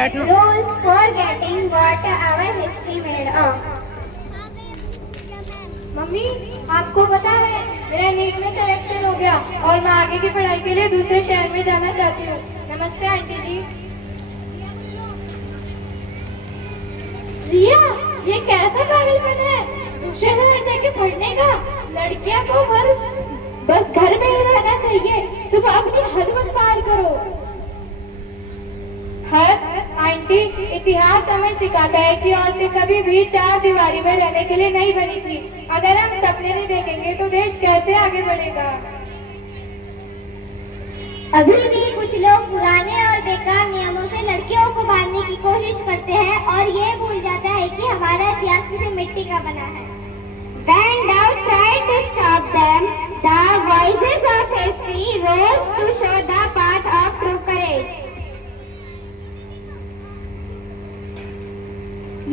बैठना। Rules for getting what our history made of. Mummy, आपको पता है मेरा नीट में सिलेक्शन हो गया और मैं आगे की पढ़ाई के लिए दूसरे शहर में जाना चाहती हूँ। नमस्ते आंटी जी। रिया, ये कैसा पागलपन है? दूसरे शहर जाके पढ़ने का? लड़कियां को बस घर में ही रहना चाहिए। तुम अपनी हद मत पार करो। हद? आंटी, इतिहास हमें सिखाता है कि औरतें कभी भी चार दीवारी में रहने के लिए नहीं बनी थी। अगर हम सपने नहीं देखेंगे तो देश कैसे आगे बढ़ेगा? अभी भी कुछ लोग पुराने और बेकार नियमों से लड़कियों को बांधने की कोशिश करते हैं और ये भूल जाता है कि हमारा इतिहास किसी मिट्टी का बना है। When doubt tried to stop them, the voices of history rose to show the path of true courage.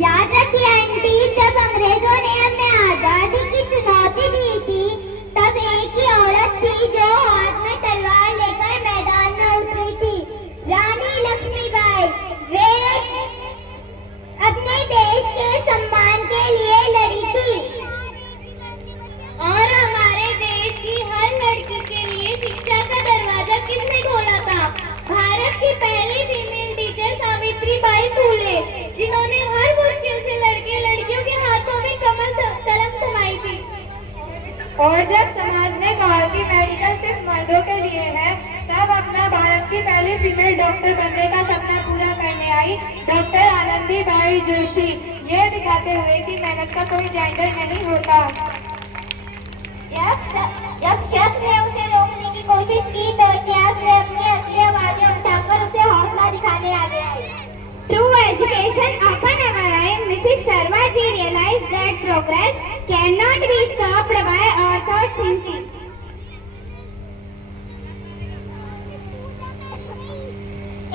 याद रखिए आंटी, जब अंग्रेजों ने हमें आजादी की चुनौती दी थी, तब एक ही औरत थी जो हाथ में तलवार लेकर मैदान में उतरी थी, रानी लक्ष्मीबाई। वे अपने देश के सम्मान के लिए लड़ी थी और हमारे देश की हर लड़की के लिए शिक्षा का दरवाजा किसने खोला था? भारत की पहली फीमेल टीचर सावित्रीबाई फूले, जिन्होंने हर मुश्किल से लड़कियों के हाथों में कलम थमाई थी। और जब समाज ने कहा कि मेडिकल सिर्फ मर्दों के लिए है, तब अपना भारत की पहली फीमेल डॉक्टर बनने का सपना पूरा करने आई डॉक्टर आनंदीबाई जोशी, ये दिखाते हुए कि मेहनत का कोई जेंडर नहीं होता। जब शख्स ने उसे रोकने की कोशिश की तो इतिहास ने अपनी असली आवाजें उठाकर उसे हौसला दिखाने आगे आई। True education upon our time, Mrs. Sharma ji realized that progress cannot be stopped by orthodox thinking.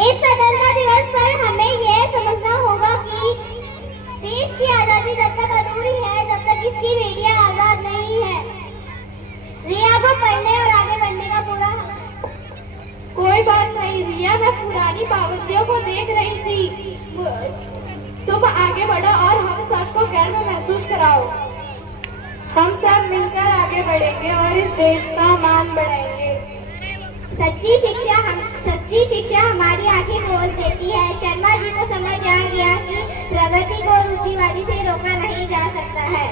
इस स्वतंत्रता दिवस पर हमें यह समझना होगा कि देश की आजादी तब तक अधूरी है जब तक इसकी बेटियां आजाद नहीं है। रिया को पढ़ने और आगे बढ़ने का पूरा कोई बात नहीं रिया, मैं पुरानी पाबंदियों को देख रही थी। तुम आगे बढ़ो और हम सबको गर्व महसूस कराओ। हम सब मिलकर आगे बढ़ेंगे और इस देश का मान बढ़ाएंगे। सच्ची शिक्षा हमारी आंखें खोल देती है। शर्मा जी को समझ आ गया कि प्रगति को रूढ़िवादी से रोका नहीं जा सकता है।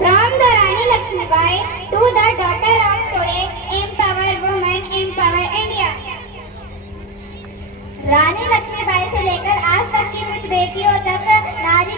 From the Rani Lakshmibai to the daughter of today, empower women, empower India. रानी लक्ष्मीबाई से लेकर आज तक की कुछ बेटियों तक नारी